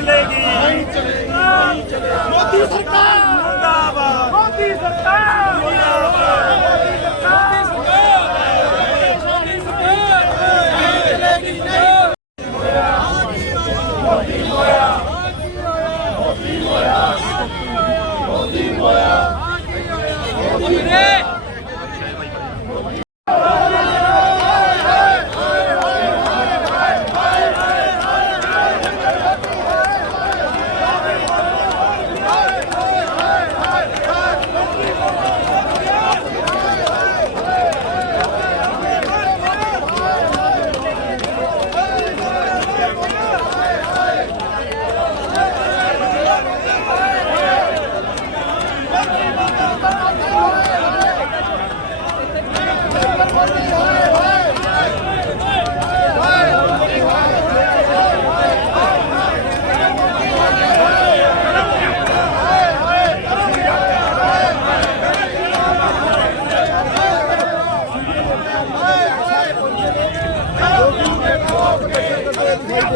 ਚੱਲੇਗੀ। ਨਹੀਂ ਚੱਲੇਗੀ ਨਹੀਂ ਚੱਲੇਗੀ। ਮੋਦੀ ਸਰਕਾਰ। ਮੁਰਦਾਬਾਦ। ਮੋਦੀ ਸਰਕਾਰ। ਮੁਰਦਾਬਾਦ।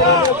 Hey!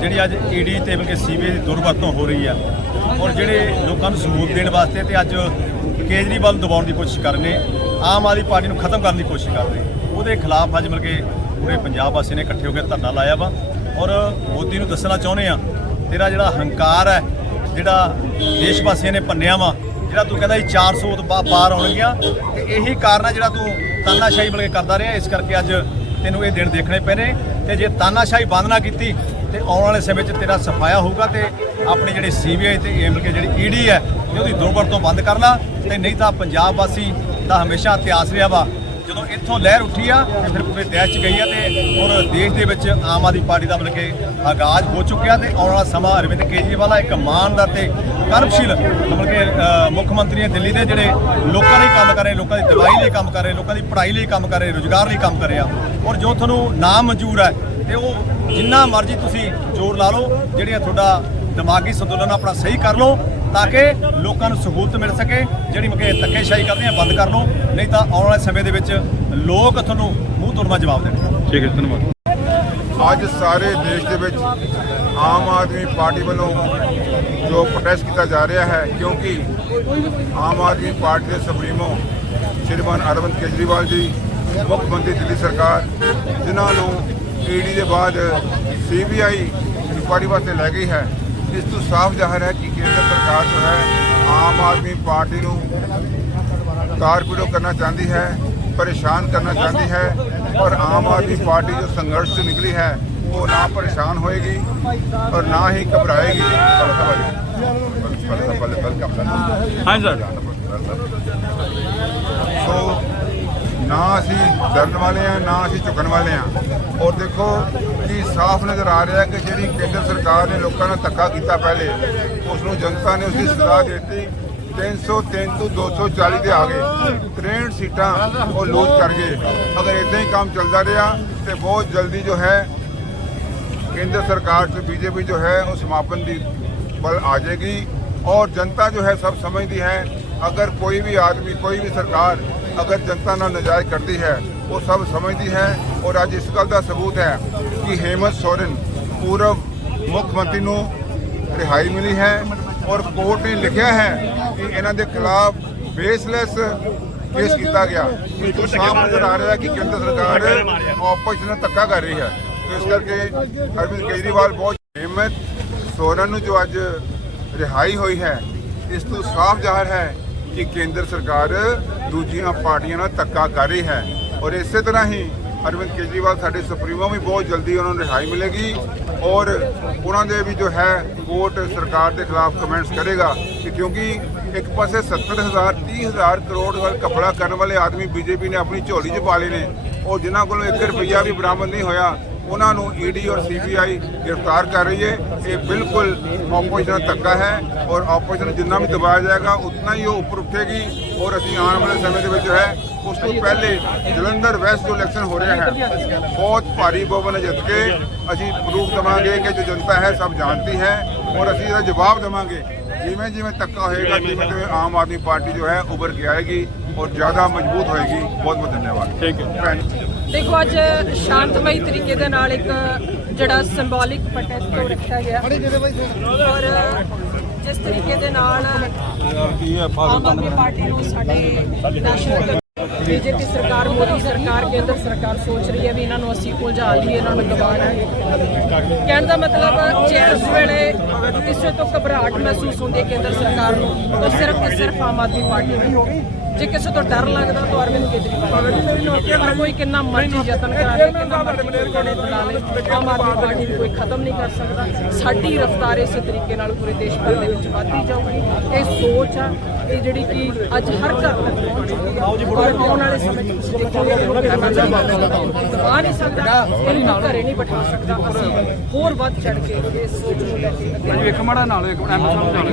ਜਿਹੜੀ ਅੱਜ ਈਡੀ ਤੇ ਬਲਕਿ ਸੀਬੀਆਈ ਦੀ ਦੁਰਵਰਤੋਂ ਹੋ ਰਹੀ ਆ, ਔਰ ਜਿਹੜੇ ਲੋਕਾਂ ਨੂੰ ਸਹੂਲਤ ਦੇਣ ਵਾਸਤੇ ਤੇ ਅੱਜ ਕੇਜਰੀਵਾਲ ਨੂੰ ਦਬਾਉਣ ਦੀ ਕੋਸ਼ਿਸ਼ ਕਰ ਰਹੇ ਆਮ ਆਦਮੀ ਪਾਰਟੀ ਨੂੰ ਖਤਮ ਕਰਨ ਦੀ ਕੋਸ਼ਿਸ਼ ਕਰ ਰਹੇ ਉਹਦੇ ਖਿਲਾਫ ਅੱਜ ਬਲਕਿ ਪੂਰੇ ਪੰਜਾਬ ਵਾਸੀ ਨੇ ਇਕੱਠੇ ਹੋ ਕੇ ਧਰਨਾ ਲਾਇਆ ਵਾ। ਔਰ ਮੋਦੀ ਨੂੰ ਦੱਸਣਾ ਚਾਹੁੰਦੇ ਆ, ਤੇਰਾ ਜਿਹੜਾ ਹੰਕਾਰ ਹੈ, ਜਿਹੜਾ ਦੇਸ਼ ਵਾਸੀਆਂ ਨੇ ਭੰਨਿਆ ਵਾ, ਜਿਹੜਾ ਤੂੰ ਕਹਿੰਦਾ ਸੀ 400 ਤੋਂ ਬਾ- ਪਾਰ ਆਉਣਗੀਆਂ ਤੇ ਇਹੀ ਕਾਰਨ ਹੈ ਜਿਹੜਾ ਤੂੰ ਤਾਨਾਸ਼ਾਹੀ ਬਲਕਿ ਕਰਦਾ ਰਿਹਾ, ਇਸ ਕਰਕੇ ਅੱਜ ਤੈਨੂੰ ਇਹ ਦਿਨ ਦੇਖਣੇ ਪਏ ਨੇ ਤੇ ਜੇ ਤਾਨਾਸ਼ਾਹੀ ਬੰਦ ਨਾ ਕੀਤੀ ਤੇ ਆਉਣ ਵਾਲੇ ਸਮੇਂ 'ਚ ਤੇਰਾ ਸਫਾਇਆ ਹੋਊਗਾ ਤੇ ਆਪਣੀ ਜਿਹੜੀ ਸੀਬੀਆਈ ਤੇ ਇਹ ਬਲਕਿ ਜਿਹੜੀ ਈਡੀ ਹੈ ਤੇ ਉਹਦੀ ਦੁਰਵਰਤੋਂ ਬੰਦ ਕਰ ਲਾ ਤੇ ਨਹੀਂ ਤਾਂ ਪੰਜਾਬ ਵਾਸੀ ਦਾ ਹਮੇਸ਼ਾ ਇਤਿਹਾਸ ਰਿਹਾ ਵਾ। ਜਦੋਂ ਇੱਥੋਂ ਲਹਿਰ ਉੱਠੀ ਆ ਤੇ ਫਿਰ ਪੂਰੇ ਦੇਸ਼ 'ਚ ਗਈ ਆ ਤੇ ਹੁਣ ਦੇਸ਼ ਦੇ ਵਿੱਚ ਆਮ ਆਦਮੀ ਪਾਰਟੀ ਦਾ ਮਤਲਬ ਕਿ ਆਗਾਜ਼ ਹੋ ਚੁੱਕਿਆ ਤੇ ਆਉਣ ਵਾਲਾ ਸਮਾਂ ਅਰਵਿੰਦ ਕੇਜਰੀਵਾਲ ਆ, ਇੱਕ ਇਮਾਨਦਾਰ ਤੇ ਕਰਮਸ਼ੀਲ ਮਤਲਬ ਕਿ ਮੁੱਖ ਮੰਤਰੀ ਨੇ ਦਿੱਲੀ ਦੇ ਜਿਹੜੇ ਲੋਕਾਂ ਲਈ ਕੰਮ ਕਰ ਰਹੇ, ਲੋਕਾਂ ਦੀ ਦਵਾਈ ਲਈ ਕੰਮ ਕਰ ਰਹੇ, ਲੋਕਾਂ ਦੀ ਪੜ੍ਹਾਈ ਲਈ ਕੰਮ ਕਰ ਰਹੇ, ਰੋਜ਼ਗਾਰ ਲਈ ਕੰਮ ਕਰ ਰਹੇ ਆ। ਔਰ ਜੋ ਤੁਹਾਨੂੰ ਨਾ ਮਨਜ਼ੂਰ ਹੈ ਤੇ ਉਹ ਜਿੰਨਾ ਮਰਜ਼ੀ ਤੁਸੀਂ ਜ਼ੋਰ ਲਾ ਲਓ ਜਿਹੜੀਆਂ ਤੁਹਾਡਾ ਦਿਮਾਗੀ ਸੰਤੁਲਨ ਆਪਣਾ ਸਹੀ ਕਰ ਲਓ ਤਾਂ ਕਿ ਲੋਕਾਂ ਨੂੰ ਸਹੂਲਤ ਮਿਲ ਸਕੇ ਜਿਹੜੀ ਮਕੇ ਧੱਕੇਸ਼ਾਹੀ ਕਰਦੇ ਆ ਬੰਦ ਕਰ ਲਓ ਨਹੀਂ ਤਾਂ ਆਉਣ ਵਾਲੇ ਸਮੇਂ ਦੇ ਵਿੱਚ ਲੋਕ ਤੁਹਾਨੂੰ ਮੂੰਹ ਤੋੜਵਾ ਜਵਾਬ ਦੇਣਗੇ। ਠੀਕ ਹੈ ਧੰਨਵਾਦ। ਅੱਜ ਸਾਰੇ ਦੇਸ਼ ਦੇ ਵਿੱਚ ਆਮ ਆਦਮੀ ਪਾਰਟੀ ਵੱਲੋਂ ਜੋ ਪ੍ਰੋਟੈਸਟ ਕੀਤਾ ਜਾ ਰਿਹਾ ਹੈ ਕਿਉਂਕਿ ਆਮ ਆਦਮੀ ਪਾਰਟੀ ਦੇ ਸੁਪਰੀਮੋ ਸ਼੍ਰੀਮਾਨ ਅਰਵਿੰਦ ਕੇਜਰੀਵਾਲ ਜੀ ਮੁੱਖ ਮੰਤਰੀ ਦਿੱਲੀ ਸਰਕਾਰ ਜਿਨ੍ਹਾਂ ਨੂੰ ਈਡੀ ਦੇ ਬਾਅਦ ਸੀਬੀਆਈ ਇਨਕੁਆਇਰੀ ਵਾਸਤੇ ਲੈ ਗਈ ਹੈ। ਇਸ ਤੋਂ ਸਾਫ਼ ਜ਼ਾਹਰ ਹੈ ਕਿ ਕੇਂਦਰ ਸਰਕਾਰ ਜੋ ਹੈ ਆਮ ਆਦਮੀ ਪਾਰਟੀ ਨੂੰ ਕਾਰਪੀੜੋ ਕਰਨਾ ਚਾਹੁੰਦੀ ਹੈ ਪਰੇਸ਼ਾਨ ਕਰਨਾ ਚਾਹੁੰਦੀ ਹੈ ਔਰ ਆਮ ਆਦਮੀ ਪਾਰਟੀ ਜੋ ਸੰਘਰਸ਼ ਤੋਂ ਨਿਕਲੀ ਹੈ ਉਹ ਨਾ ਪਰੇਸ਼ਾਨ ਹੋਏਗੀ ਔਰ ਨਾ ਹੀ ਘਬਰਾਏਗੀ। ਹਾਂ ਸਰ ਸੋ ਨਾ ਅਸੀਂ ਡਰਨ ਵਾਲੇ ਆ ਨਾ ਅਸੀਂ ਝੁਕਣ ਵਾਲੇ ਆ ਔਰ ਦੇਖੋ ਕਿ ਸਾਫ਼ ਨਜ਼ਰ ਆ ਰਿਹਾ ਕਿ ਜਿਹੜੀ ਕੇਂਦਰ ਸਰਕਾਰ ਨੇ ਲੋਕਾਂ ਨਾਲ ਧੱਕਾ ਕੀਤਾ ਪਹਿਲੇ ਉਸ ਨੂੰ ਜਨਤਾ ਨੇ ਉਸਦੀ ਸਜ਼ਾ ਦੇ ਦਿੱਤੀ 303 ਤੋਂ 240 ਦੇ ਆ ਗਏ 63 ਸੀਟਾਂ ਉਹ ਲੂਜ਼ ਕਰ ਗਏ ਅਗਰ ਇਦਾਂ ਹੀ ਕੰਮ ਚੱਲਦਾ ਰਿਹਾ ਤੇ ਬਹੁਤ ਜਲਦੀ ਜੋ ਹੈ केंद्र सरकार से बीजेपी जो है वो समापन दी बल आ जाएगी और जनता जो है सब समझती है अगर कोई भी आदमी कोई भी सरकार ਅਗਰ ਜਨਤਾ ਨਾਲ ਨਜਾਇਜ਼ ਕਰਦੀ ਹੈ, ਉਹ ਸਭ ਸਮਝਦੀ ਹੈ ਔਰ ਅੱਜ ਇਸ ਗੱਲ ਦਾ ਸਬੂਤ ਹੈ ਕਿ ਹੇਮੰਤ ਸੋਰਨ ਪੂਰਵ ਮੁੱਖ ਮੰਤਰੀ ਨੂੰ ਰਿਹਾਈ ਮਿਲੀ ਹੈ ਔਰ ਕੋਰਟ ਨੇ ਲਿਖਿਆ ਹੈ ਕਿ ਇਹਨਾਂ ਦੇ ਖਿਲਾਫ ਬੇਸਲੈਸ ਕੇਸ ਕੀਤਾ ਗਿਆ। ਇਹ ਸਾਫ਼ ਨਜ਼ਰ ਆ ਰਿਹਾ ਕਿ ਕੇਂਦਰ ਸਰਕਾਰ ਆਪਸ ਨੂੰ ਧੱਕਾ ਕਰ ਰਹੀ ਹੈ। ਇਸ ਕਰਕੇ ਅਰਵਿੰਦ ਕੇਜਰੀਵਾਲ ਬਹੁਤ ਹਿੰਮਤ ਸੋਰਨ ਨੂੰ ਜੋ ਅੱਜ ਰਿਹਾਈ ਹੋਈ ਹੈ, ਇਸ ਤੋਂ ਸਾਫ਼ ਜ਼ਾਹਰ ਹੈ ਕਿ ਕੇਂਦਰ ਸਰਕਾਰ ਦੂਜੀਆਂ ਪਾਰਟੀਆਂ ਨਾਲ ਧੱਕਾ ਕਰ ਰਹੀ ਹੈ। ਔਰ ਇਸੇ ਤਰ੍ਹਾਂ ਹੀ ਅਰਵਿੰਦ ਕੇਜਰੀਵਾਲ ਸਾਡੇ ਸੁਪਰੀਮੋ ਵੀ ਬਹੁਤ ਜਲਦੀ ਉਹਨਾਂ ਨੂੰ ਰਿਹਾਈ ਮਿਲੇਗੀ। ਔਰ ਉਹਨਾਂ ਦੇ ਵੀ ਜੋ ਹੈ ਕੋਰਟ ਸਰਕਾਰ ਦੇ ਖਿਲਾਫ ਕਮੈਂਟਸ ਕਰੇਗਾ ਕਿ ਕਿਉਂਕਿ ਇੱਕ ਪਾਸੇ 70000 30000 ਕਰੋੜ ਵੱਲ ਕਪੜਾ ਕਰਨ ਵਾਲੇ ਆਦਮੀ ਬੀਜੇਪੀ ਨੇ ਆਪਣੀ ਝੋਲੀ 'ਚ ਪਾ ਲਏ ਨੇ। ਔਰ ਜਿਨ੍ਹਾਂ ਕੋਲੋਂ 1 ਰੁਪਈਆ ਵੀ ਬਰਾਮਦ ਨਹੀਂ ਹੋਇਆ ਉਹਨਾਂ ਨੂੰ ਈਡੀ ਔਰ ਸੀਬੀਆਈ ਗ੍ਰਿਫਤਾਰ ਕਰ ਰਹੀ ਹੈ। ਇਹ ਬਿਲਕੁਲ ਆਪੋਜੀਸ਼ਨ ਦਾ ਧੱਕਾ ਹੈ ਔਰ ਆਪੋਜੀਸ਼ਨ ਜਿੰਨਾ ਵੀ ਦਬਾਇਆ ਜਾਏਗਾ ਉਤਨਾ ਹੀ ਉਹ ਉੱਪਰ ਉੱਠੇਗੀ ਔਰ ਅਸੀਂ ਆਉਣ ਵਾਲੇ ਸਮੇਂ ਦੇ ਵਿੱਚ ਜੋ ਹੈ ਉਸ ਤੋਂ ਪਹਿਲੇ ਜਲੰਧਰ ਵੈਸਟ ਜੋ ਇਲੈਕਸ਼ਨ ਹੋ ਰਿਹਾ ਹੈ ਬਹੁਤ ਭਾਰੀ ਬਹੁਮਤ ਜਿੱਤ ਕੇ ਅਸੀਂ ਪ੍ਰੂਫ ਦਵਾਂਗੇ ਕਿ ਜੋ ਜਨਤਾ ਹੈ ਸਭ ਜਾਣਦੀ ਹੈ ਔਰ ਅਸੀਂ ਇਹਦਾ ਜਵਾਬ ਦੇਵਾਂਗੇ। ਜਿਵੇਂ ਜਿਵੇਂ ਧੱਕਾ ਹੋਏਗਾ ਜਿਵੇਂ ਜਿਵੇਂ ਆਮ ਆਦਮੀ ਪਾਰਟੀ ਜੋ ਹੈ ਉੱਭਰ ਕੇ ਆਏਗੀ ਔਰ ਜ਼ਿਆਦਾ ਮਜ਼ਬੂਤ ਹੋਏਗੀ। ਬਹੁਤ ਬਹੁਤ ਧੰਨਵਾਦ। ਠੀਕ ਹੈ। ਦੇਖੋ ਅੱਜ ਸ਼ਾਂਤਮਈ ਤਰੀਕੇ ਦੇ ਨਾਲ ਇੱਕ ਜਿਹੜਾ ਸਿੰਬੋਲਿਕ ਪ੍ਰੋਟੈਸਟ ਉਹ ਰੱਖਿਆ ਗਿਆ। ਔਰ ਜਿਸ ਤਰੀਕੇ ਦੇ ਨਾਲ ਆਮ ਆਦਮੀ ਪਾਰਟੀ ਨੂੰ ਸਾਡੇ ਨੈਸ਼ਨਲ ਬੀਜੇਪੀ ਸਰਕਾਰ ਮੋਦੀ ਸਰਕਾਰ ਕੇਂਦਰ ਸਰਕਾਰ ਸੋਚ ਰਹੀ ਹੈ ਵੀ ਇਹਨਾਂ ਨੂੰ ਅਸੀਂ ਉਲਝਾ ਲਈਏ ਇਹਨਾਂ ਨੂੰ ਦਬਾਣਾ ਹੈ। ਕਹਿਣ ਦਾ ਮਤਲਬ ਜੇ ਇਸ ਵੇਲੇ ਕਿਸੇ ਤੋਂ ਘਬਰਾਹਟ ਮਹਿਸੂਸ ਹੁੰਦੀ ਹੈ ਕੇਂਦਰ ਸਰਕਾਰ ਨੂੰ ਤਾਂ ਸਿਰਫ ਤੇ ਸਿਰਫ ਆਮ ਆਦਮੀ ਪਾਰਟੀ ਨੂੰ ਜੇ ਕਿਸੇ ਤੋਂ ਡਰ ਲੱਗਦਾ ਤਾਂ ਅਰਵਿੰਦ ਕੇਜਰੀਵਾਲ। ਪਰ ਕੋਈ ਕਿੰਨਾ ਮਰਜ਼ੀ ਯਤਨ ਕਰਾ ਕਿੰਨਾ ਮਰਜ਼ੀ ਕੋਨੇ ਬੁਲਾ ਲੇ ਆਮ ਆਦਮੀ ਪਾਰਟੀ ਨੂੰ ਕੋਈ ਖਤਮ ਨਹੀਂ ਕਰ ਸਕਦਾ। ਸਾਡੀ ਰਫ਼ਤਾਰ ਇਸੇ ਤਰੀਕੇ ਨਾਲ ਪੂਰੇ ਦੇਸ਼ ਭਰ ਦੇ ਵਿੱਚ ਵੱਧਦੀ ਜਾਊਗੀ। ਇਹ ਸੋਚ ਆ ਇਹ ਜਿਹੜੀ ਕਿ ਅੱਜ ਹਰ ਘਰ ਤੱਕ ਪਹੁੰਚ ਚੁੱਕੀ ਹੈ ਆਉਣ ਵਾਲੇ ਸਮੇਂ ਵਿੱਚ ਦਬਾ ਨਹੀਂ ਸਕਦਾ ਇਹਨੂੰ ਘਰੇ ਨਹੀਂ ਬਿਠਾ ਸਕਦਾ। ਅਸੀਂ ਹੋਰ ਵੱਧ ਚੜ ਕੇ ਇਸ ਸੋਚ ਨੂੰ ਲੈ ਕੇ ਅੱਗੇ ਇੱਕ ਮਾੜਾ ਨਾਲ ਇੱਕ ਐਮਐਸਐਮ